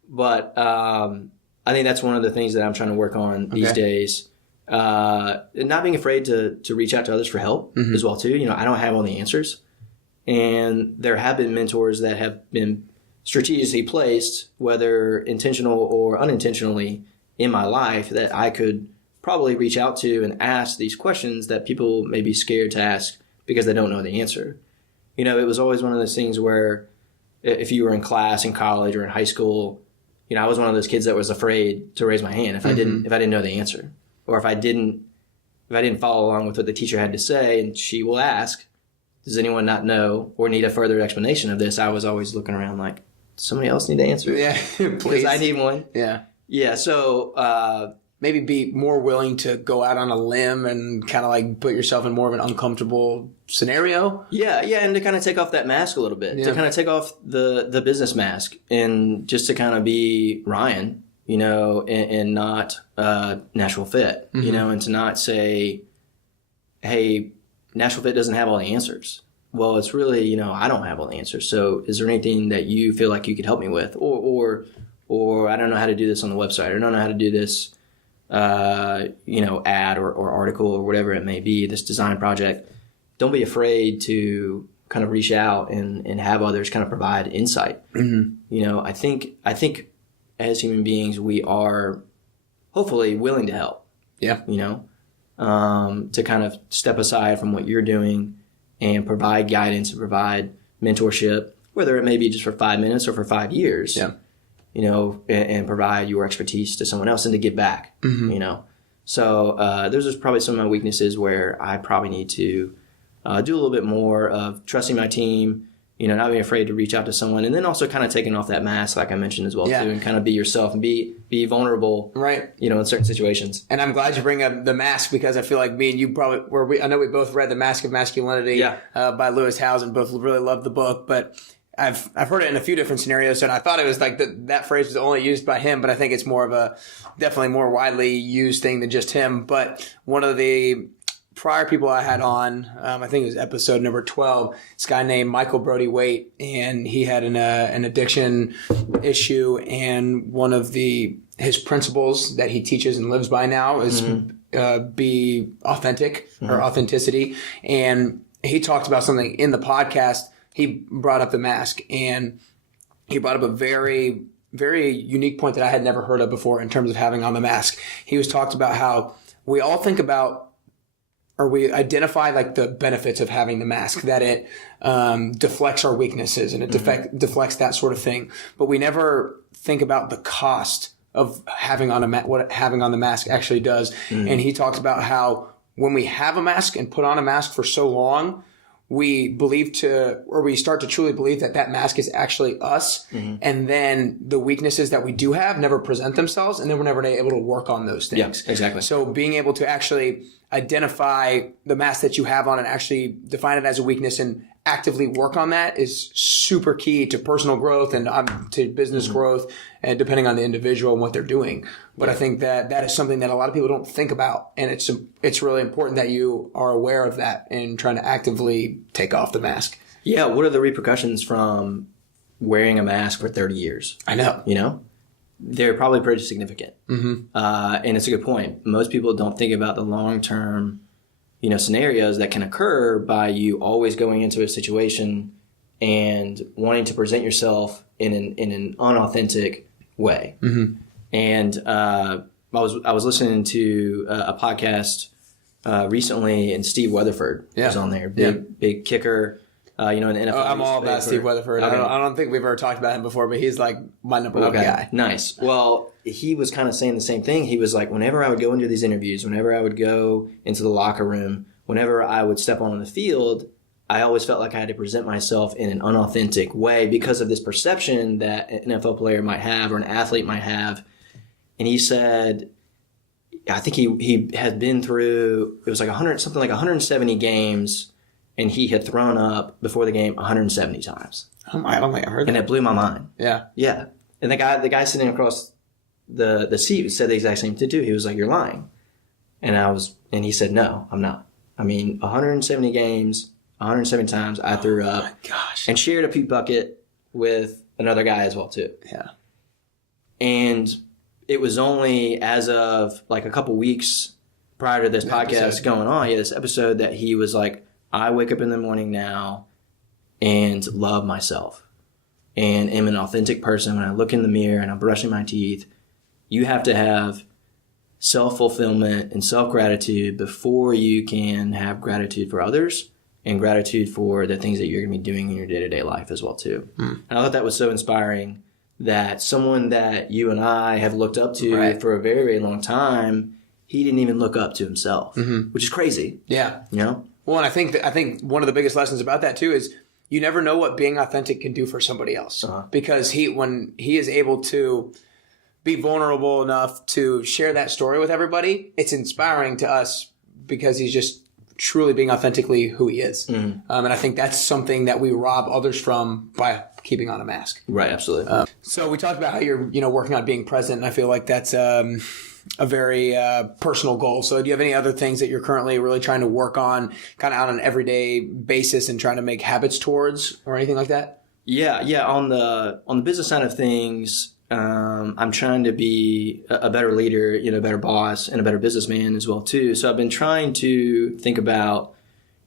But I think that's one of the things that I'm trying to work on these days. Not being afraid to reach out to others for help as well too. I don't have all the answers. And there have been mentors that have been strategically placed, whether intentional or unintentionally, in my life that I could probably reach out to and ask these questions that people may be scared to ask because they don't know the answer. It was always one of those things where if you were in class in college or in high school, I was one of those kids that was afraid to raise my hand if I didn't know the answer, or if I didn't follow along with what the teacher had to say. And she will ask, does anyone not know or need a further explanation of this? I was always looking around like, somebody else need to answer? Yeah, please. Because I need one. Yeah. Yeah, so maybe be more willing to go out on a limb and kind of like put yourself in more of an uncomfortable scenario. Yeah, and to kind of take off that mask a little bit, to kind of take off the business mask and just to kind of be Ryan, and not Nashville Fit, and to not say, hey, Nashville Fit doesn't have all the answers. Well, it's really, I don't have all the answers. So is there anything that you feel like you could help me with? Or I don't know how to do this on the website. Or I don't know how to do this, ad or article or whatever it may be, this design project. Don't be afraid to kind of reach out and have others kind of provide insight. I think as human beings, we are hopefully willing to help. Yeah. To kind of step aside from what you're doing and provide guidance and provide mentorship, whether it may be just for 5 minutes or for 5 years, and provide your expertise to someone else and to give back, So those are probably some of my weaknesses where I probably need to do a little bit more of trusting my team, not being afraid to reach out to someone, and then also kind of taking off that mask, like I mentioned as well, too, and kind of be yourself and be vulnerable, right? In certain situations. And I'm glad you bring up the mask, because I feel like me and you I know we both read The Mask of Masculinity by Lewis Howes, and both really loved the book, but I've heard it in a few different scenarios, and I thought it was like that phrase was only used by him, but I think it's more of a definitely more widely used thing than just him. But one of the prior people I had on, I think it was episode number 12, this guy named Michael Brody Waite, and he had an addiction issue, and one of his principles that he teaches and lives by now is be authentic or authenticity. And he talked about something in the podcast. He brought up the mask, and he brought up a very, very unique point that I had never heard of before in terms of having on the mask. He was talked about how we all think about, or we identify like the benefits of having the mask, that it deflects our weaknesses and it deflects that sort of thing. But we never think about the cost of having on what having on the mask actually does. And he talks about how when we have a mask and put on a mask for so long, we start to truly believe that mask is actually us. And then the weaknesses that we do have never present themselves, and then we're never able to work on those things. Yeah, exactly. So being able to actually identify the mask that you have on and actually define it as a weakness and actively work on that is super key to personal growth and to business growth, and depending on the individual and what they're doing. But I think that is something that a lot of people don't think about, and it's really important that you are aware of that and trying to actively take off the mask. Yeah, what are the repercussions from wearing a mask for 30 years? I know. They're probably pretty significant. And it's a good point. Most people don't think about the long-term, scenarios that can occur by you always going into a situation and wanting to present yourself in an unauthentic way. And I was listening to a podcast recently, and Steve Weatherford was on there. Big kicker. In the NFL. Oh, I'm all about Steve Weatherford. Okay. I don't think we've ever talked about him before, but he's like my number one guy. Nice. Well, he was kind of saying the same thing. He was like, whenever I would go into these interviews, whenever I would go into the locker room, whenever I would step on the field, I always felt like I had to present myself in an unauthentic way because of this perception that an NFL player might have or an athlete might have. And he said, I think he had been through, it was like 170 games, and he had thrown up before the game 170 times. I don't think I heard that. And it blew my mind. Yeah. Yeah. And the guy sitting across the seat said the exact same thing too. He was like, "You're lying." And he said, "No, I'm not. 170 games, 170 times I threw up." My gosh. And shared a puke bucket with another guy as well too. Yeah. And it was only as of like a couple weeks prior to this podcast going on, this episode, that he was like, I wake up in the morning now and love myself and am an authentic person. When I look in the mirror and I'm brushing my teeth, you have to have self-fulfillment and self-gratitude before you can have gratitude for others and gratitude for the things that you're going to be doing in your day-to-day life as well too. And I thought that was so inspiring, that someone that you and I have looked up to for a very, very long time, he didn't even look up to himself, which is crazy. Yeah. Well, and I think one of the biggest lessons about that too is you never know what being authentic can do for somebody else. Because when he is able to be vulnerable enough to share that story with everybody, it's inspiring to us because he's just truly being authentically who he is. And I think that's something that we rob others from by keeping on a mask. Right, absolutely. So we talked about how you're working on being present, and I feel like that's a very personal goal. So do you have any other things that you're currently really trying to work on kind of on an everyday basis and trying to make habits towards, or anything like that? Yeah. On the business side of things, I'm trying to be a better leader, a better boss, and a better businessman as well too. So I've been trying to think about,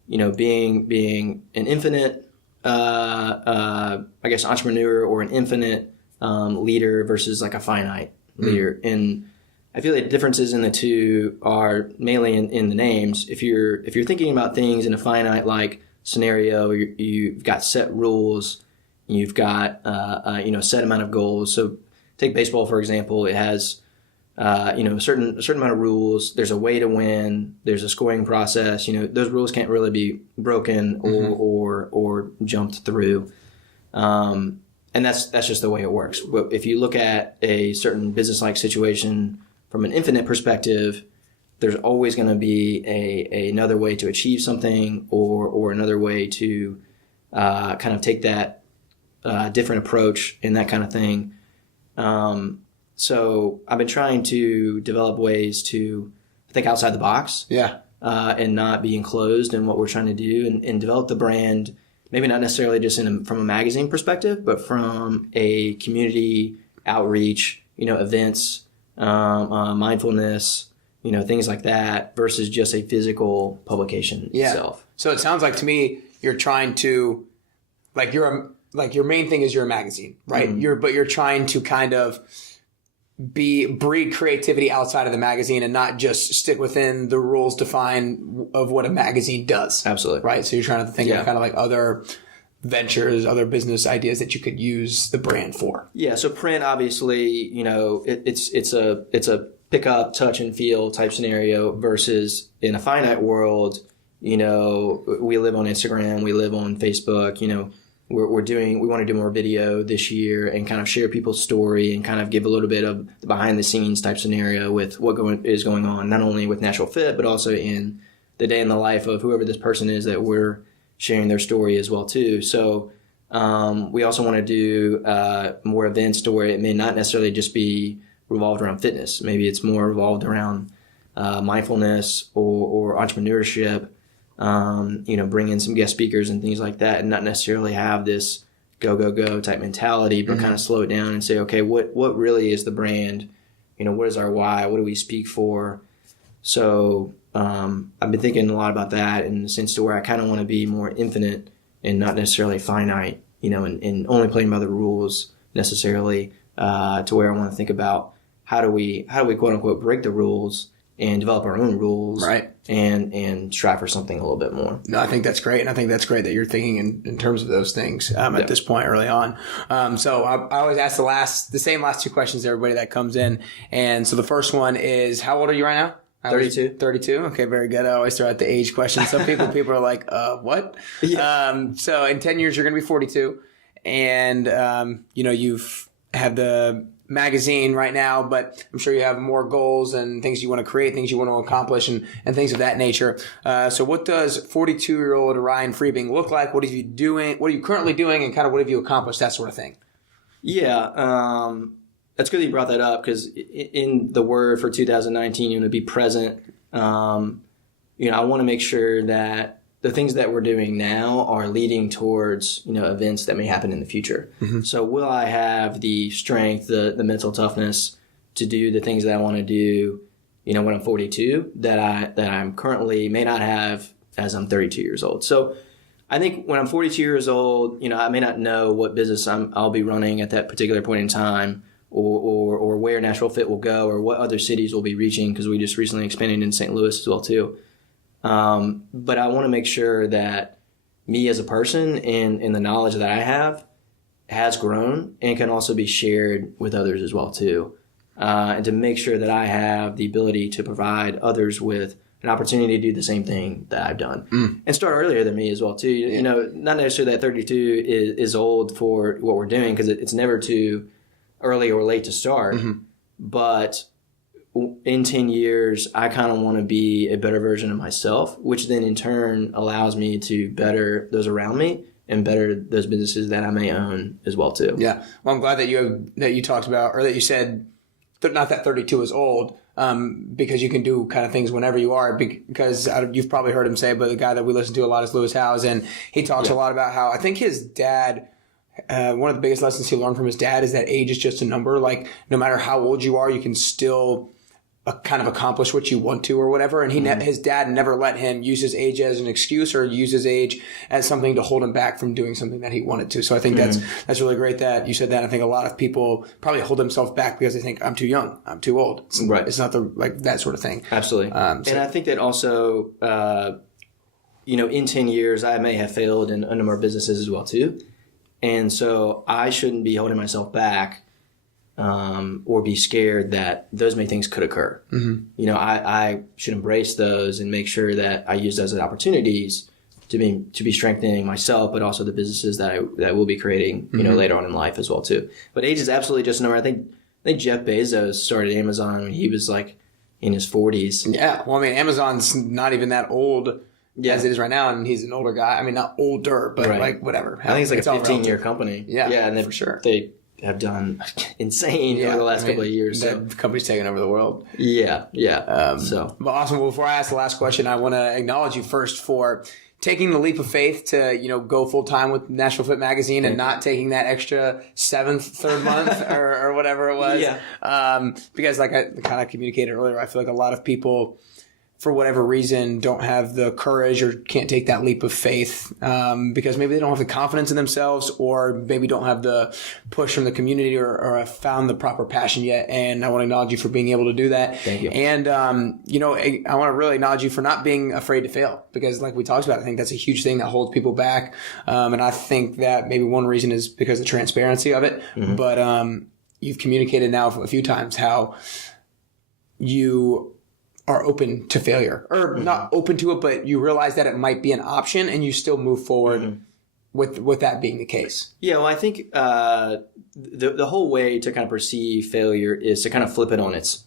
being an infinite, entrepreneur, or an infinite leader versus like a finite leader. And I feel like the differences in the two are mainly in the names. If you're thinking about things in a finite like scenario, you've got set rules, you've got a set amount of goals. So take baseball for example. It has a certain amount of rules. There's a way to win. There's a scoring process. Those rules can't really be broken or jumped through. And that's just the way it works. If you look at a certain business-like situation from an infinite perspective, there's always going to be another way to achieve something or another way to kind of take that different approach and that kind of thing. So I've been trying to develop ways to think outside the box. Yeah. And not be enclosed in what we're trying to do and develop the brand, maybe not necessarily just from a magazine perspective, but from a community outreach, events, mindfulness, things like that versus just a physical publication itself. So it sounds like to me, you're trying to, your main thing is you're a magazine, right? Mm-hmm. But you're trying to kind of breed creativity outside of the magazine and not just stick within the rules defined of what a magazine does. Absolutely. Right. So you're trying to think of kind of like other ventures, other business ideas that you could use the brand for. Yeah. So print, obviously, it's a pick up, touch and feel type scenario versus in a finite world, we live on Instagram, we live on Facebook, we want to do more video this year and kind of share people's story and kind of give a little bit of the behind the scenes type scenario with what is going on, not only with Nashville Fit, but also in the day in the life of whoever this person is that we're sharing their story as well too. So we also want to do more events to where it may not necessarily just be revolved around fitness. Maybe it's more revolved around mindfulness or entrepreneurship. Bring in some guest speakers and things like that and not necessarily have this go type mentality, but kind of slow it down and say, okay, what really is the brand? What is our why? What do we speak for? So I've been thinking a lot about that in the sense to where I kind of want to be more infinite and not necessarily finite, and only playing by the rules necessarily, to where I want to think about how do we quote unquote break the rules and develop our own rules, right? And strive for something a little bit more. No, I think that's great. And I think that's great that you're thinking in terms of those things at this point early on. So I always ask the same last two questions to everybody that comes in. And so the first one is, how old are you right now? 32. 32? Okay, very good. I always throw out the age question. Some people are like, what? Yeah. So in 10 years, you're going to be 42. And, you've had the magazine right now, but I'm sure you have more goals and things you want to create, things you want to accomplish and things of that nature. So what does 42-year-old Ryan Freebing look like? What are you doing? What are you currently doing? And kind of what have you accomplished? That sort of thing. Yeah. That's good that you brought that up because in the word for 2019, you want to be present. I want to make sure that the things that we're doing now are leading towards, events that may happen in the future. Mm-hmm. So will I have the strength, the mental toughness to do the things that I want to do, when I'm 42 that I'm currently may not have as I'm 32 years old. So I think when I'm 42 years old, I may not know what business I'll be running at that particular point in time or where Nashville Fit will go or what other cities we'll be reaching because we just recently expanded in St. Louis as well too. But I want to make sure that me as a person and the knowledge that I have has grown and can also be shared with others as well too. And to make sure that I have the ability to provide others with an opportunity to do the same thing that I've done and start earlier than me as well too. Yeah. Not necessarily that 32 is old for what we're doing because it's never too early or late to start, but in 10 years, I kind of want to be a better version of myself, which then in turn allows me to better those around me and better those businesses that I may own as well too. Yeah. Well, I'm glad that you talked about, or that you said, not that 32 is old, because you can do kind of things whenever you are, because you've probably heard him say, but the guy that we listen to a lot is Lewis Howes, and he talks a lot about how I think his dad, one of the biggest lessons he learned from his dad is that age is just a number. Like no matter how old you are, you can still kind of accomplish what you want to or whatever. And his dad never let him use his age as an excuse or use his age as something to hold him back from doing something that he wanted to. So I think that's really great that you said that. I think a lot of people probably hold themselves back because they think I'm too young, I'm too old. It's not that sort of thing. Absolutely. And I think that also, in 10 years, I may have failed in a number of businesses as well too. And so I shouldn't be holding myself back or be scared that those many things could occur. Mm-hmm. I should embrace those and make sure that I use those as opportunities be strengthening myself, but also the businesses that I will be creating, later on in life as well too. But age is absolutely just a number. I think Jeff Bezos started Amazon when he was like in his 40s. Yeah. Well, I mean, Amazon's not even that old as it is right now, and he's an older guy. I mean, not older, but like whatever. I think it's like a 15-year company. Yeah, and for sure. They have done insane over the last couple of years. The company's taken over the world. Yeah. But awesome. Well, before I ask the last question, I want to acknowledge you first for taking the leap of faith to, go full time with Nashville Fit magazine and not taking that extra third month or whatever it was. Yeah. Because like I kind of communicated earlier, I feel like a lot of people, for whatever reason, don't have the courage or can't take that leap of faith because maybe they don't have the confidence in themselves, or maybe don't have the push from the community, or have found the proper passion yet. And I want to acknowledge you for being able to do that. Thank you. And, I want to really acknowledge you for not being afraid to fail, because like we talked about, I think that's a huge thing that holds people back. And I think that maybe one reason is because of the transparency of it. Mm-hmm. But you've communicated now a few times how you are open to failure, or not open to it, but you realize that it might be an option and you still move forward with that being the case. Yeah, well, I think the whole way to kind of perceive failure is to kind of flip it on its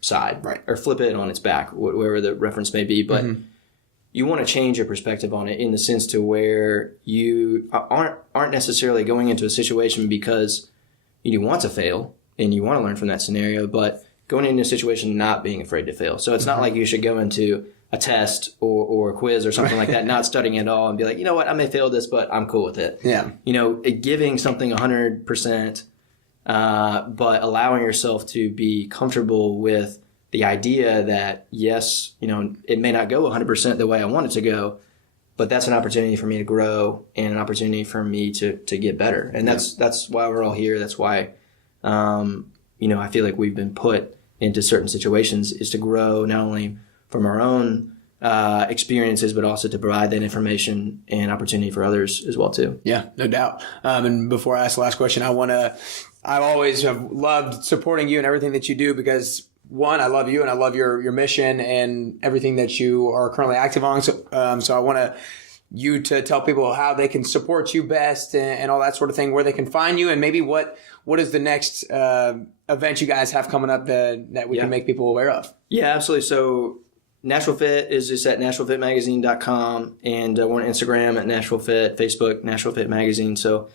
side, right, or flip it on its back, wherever the reference may be. But you want to change your perspective on it in the sense to where you aren't necessarily going into a situation because you want to fail and you want to learn from that scenario, but going into a situation not being afraid to fail. So it's not like you should go into a test or a quiz or something like that, not studying at all, and be like, you know what, I may fail this, but I'm cool with it. Yeah. Giving something 100%, but allowing yourself to be comfortable with the idea that, yes, it may not go 100% the way I want it to go, but that's an opportunity for me to grow and an opportunity for me to get better. And that's why we're all here. That's why, I feel like we've been put into certain situations, is to grow not only from our own experiences, but also to provide that information and opportunity for others as well too. Yeah, no doubt. And before I ask the last question, I always have loved supporting you and everything that you do, because one, I love you and I love your mission and everything that you are currently active on. So I want you to tell people how they can support you best and all that sort of thing, where they can find you, and maybe what is the next event you guys have coming up that we can make people aware of. Yeah, absolutely. So Nashville Fit is just at NashvilleFitMagazine.com, and we're on Instagram at Nashville Fit, Facebook Nashville Fit Magazine. So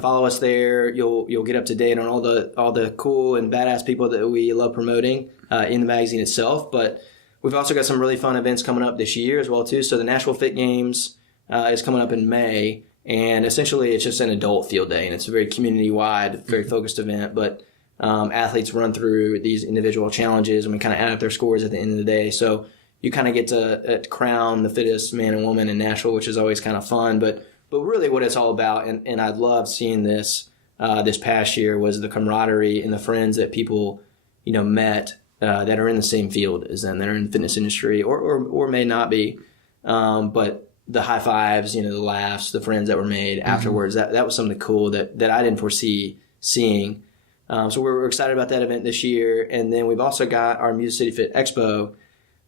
follow us there. You'll get up to date on all the cool and badass people that we love promoting in the magazine itself. But we've also got some really fun events coming up this year as well too. So the Nashville Fit Games is coming up in May. And essentially, it's just an adult field day, and it's a very community-wide, very focused event. But athletes run through these individual challenges, and we kind of add up their scores at the end of the day. So you kind of get to crown the fittest man and woman in Nashville, which is always kind of fun. But really, what it's all about, and I love seeing this this past year, was the camaraderie and the friends that people met that are in the same field as them, that are in the fitness industry, or may not be, but the high fives, the laughs, the friends that were made afterwards, that was something cool that I didn't foresee seeing. So we're excited about that event this year. And then we've also got our Music City Fit Expo,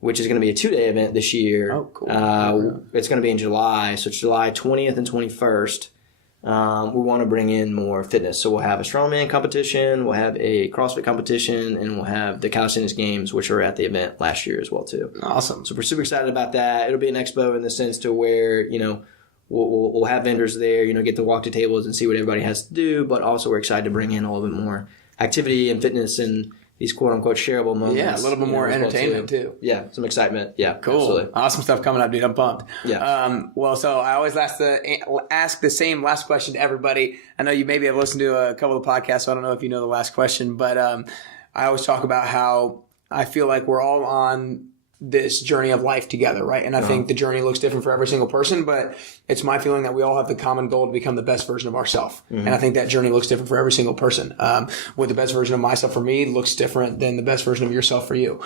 which is going to be a 2-day event this year. Oh, cool. It's going to be in July. So it's July 20th and 21st. We want to bring in more fitness. So we'll have a strongman competition, we'll have a CrossFit competition, and we'll have the calisthenics games, which were at the event last year as well too. Awesome. So we're super excited about that. It'll be an expo in the sense to where, we'll have vendors there, get to walk to tables and see what everybody has to do, but also we're excited to bring in a little bit more activity and fitness and these quote-unquote shareable moments. Yeah, a little bit more entertainment too. Yeah, some excitement. Yeah, cool. Absolutely. Awesome stuff coming up, dude. I'm pumped. Yeah. So I always ask the same last question to everybody. I know you maybe have listened to a couple of podcasts, so I don't know if you know the last question, but I always talk about how I feel like we're all on this journey of life together, right? And I think the journey looks different for every single person, but it's my feeling that we all have the common goal to become the best version of ourselves. And I think that journey looks different for every single person. What the best version of myself for me looks different than the best version of yourself for you.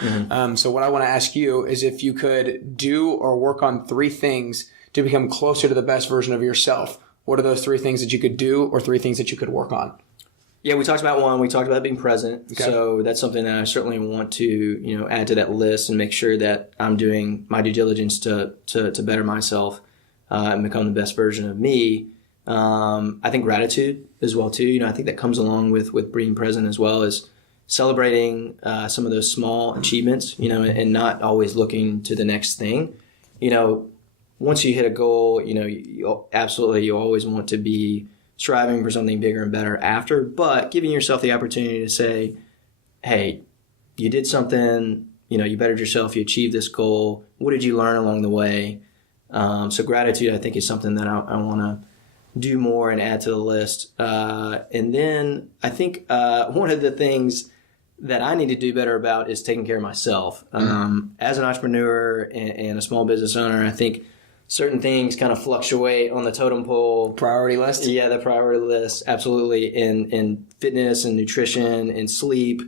So what I want to ask you is if you could do or work on 3 things to become closer to the best version of yourself, what are those 3 things that you could do or 3 things that you could work on? Yeah, we talked about one. We talked about being present. Okay. So that's something that I certainly want to, add to that list and make sure that I'm doing my due diligence to better myself. and become the best version of me. I think gratitude as well too. I think that comes along with being present as well as celebrating some of those small achievements, and not always looking to the next thing. Once you hit a goal, you always want to be striving for something bigger and better after, but giving yourself the opportunity to say, hey, you did something, you bettered yourself, you achieved this goal. What did you learn along the way? So gratitude, I think, is something that I want to do more and add to the list. And then I think one of the things that I need to do better about is taking care of myself. As an entrepreneur and a small business owner, I think certain things kind of fluctuate on the totem pole. Priority list? Yeah, the priority list, absolutely. In fitness and nutrition and sleep,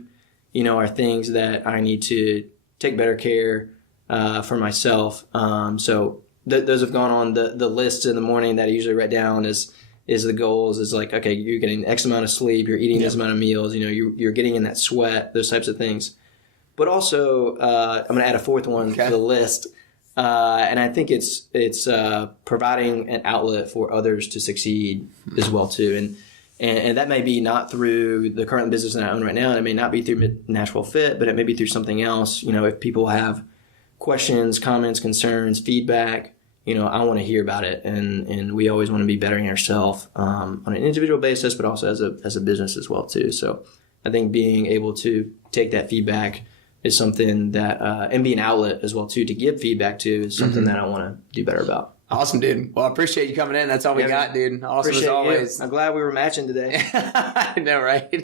are things that I need to take better care for myself. So those have gone on the list in the morning that I usually write down is the goals is like, okay, you're getting X amount of sleep, you're eating this amount of meals, you're getting in that sweat, those types of things. But also, I'm going to add a fourth one to the list. And I think it's providing an outlet for others to succeed as well too. And that may be not through the current business that I own right now. And it may not be through Nashville Fit, but it may be through something else. If people have questions, comments, concerns, feedback, I want to hear about it. And we always want to be bettering ourselves on an individual basis, but also as a business as well too. So I think being able to take that feedback is something that, and be an outlet as well too, to give feedback to is something that I want to do better about. Awesome, dude. Well, I appreciate you coming in. That's all we got, dude. Awesome as always. I'm glad we were matching today. I know, right?